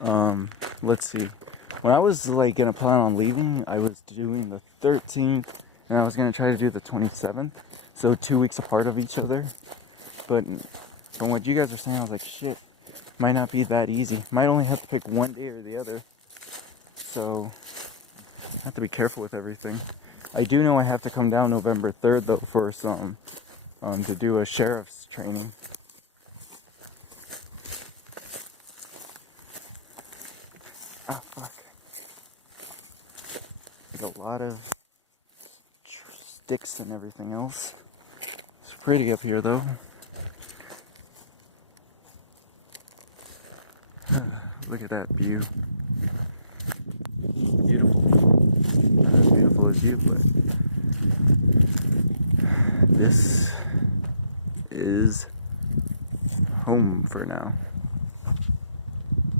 Let's see. When I was like gonna plan on leaving, I was doing the 13th, and I was gonna try to do the 27th, so 2 weeks apart of each other. But from what you guys are saying, I was like, shit, might not be that easy. Might only have to pick one day or the other. So I have to be careful with everything. I do know I have to come down November 3rd though for some to do a sheriff's training. Ah, fuck. Like a lot of sticks and everything else. It's pretty up here though. Look at that view. Beautiful. Not as beautiful as you, but this is home for now.